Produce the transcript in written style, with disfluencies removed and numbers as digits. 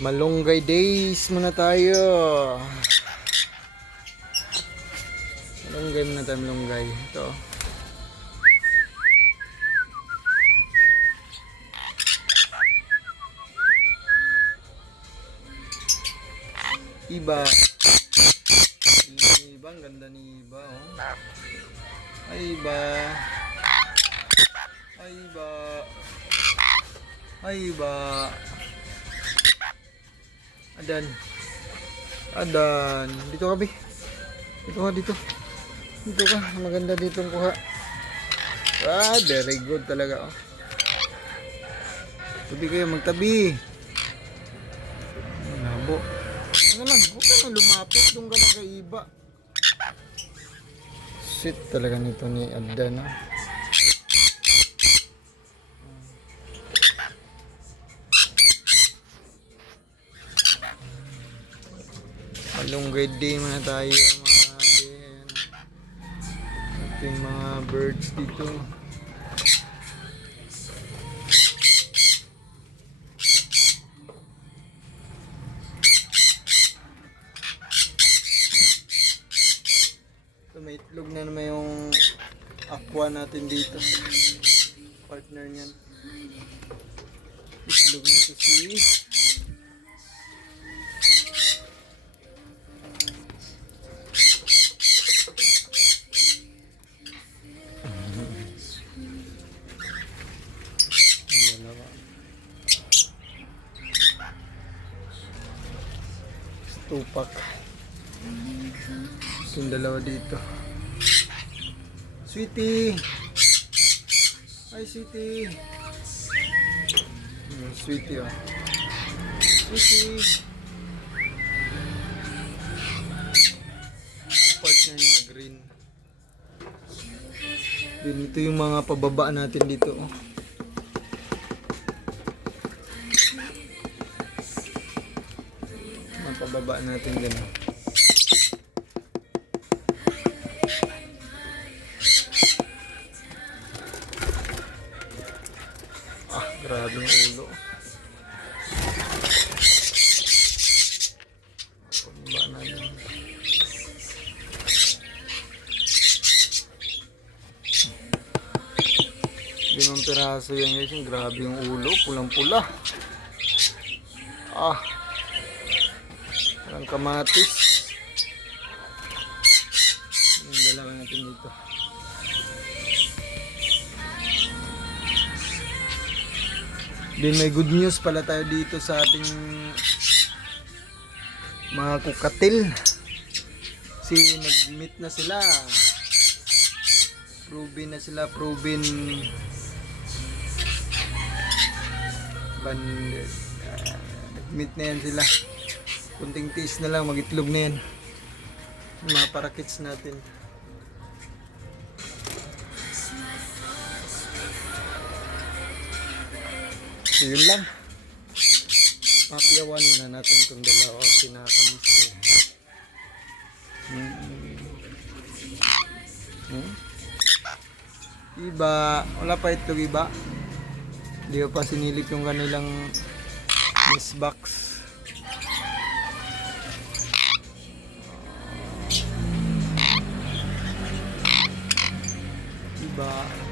Malunggay days muna tayo. Malunggay muna tayo, malunggay. Ito. Iba. Iba, ang ganda ni Iba, oh. Ay, Iba. Ay, Iba. Ay, Iba. Adan. Adan. Dito ka, Bi. Dito ka, dito. Dito ka. Maganda dito ang kuha. Ah, very good talaga, oh. Tabi kayo, magtabi. Nabo. Ano lang, huwag ka na lumapit. Doon ka na kay Iba. Sweet talaga nito ni Adan, oh. Malunggay day muna tayo mga din. Ating mga birds dito. So, may itlog na naman yung aqua natin dito. Partner niyan. Itlog na ito si tupak. Yung dalawa dito. Sweetie. Hi, Sweetie. Sweetie, oh. Sweetie. Partner niya green. Din ito yung mga pababa natin dito, oh. Pababa natin din. Ah, grabe yung ulo. Pababa natin. Limang piraso yan guys. Grabe yung ulo. Pulang-pula. Ah. Ang kamatis. Yung dalawa natin dito. Then may good news pala tayo dito sa ating mga kukatil. Kasi nag-meet na sila. Proven na sila. Proven bandit. Nag-meet na yan sila. Kunting tiis na lang, mag-itlog na yan. Mga parakits natin. So yun lang. Mapiyawan muna natin itong dalawa. Pinakamiss ko. Iba. Wala pa itlog, Iba. Hindi pa sinilip yung kanilang miss box. Iba.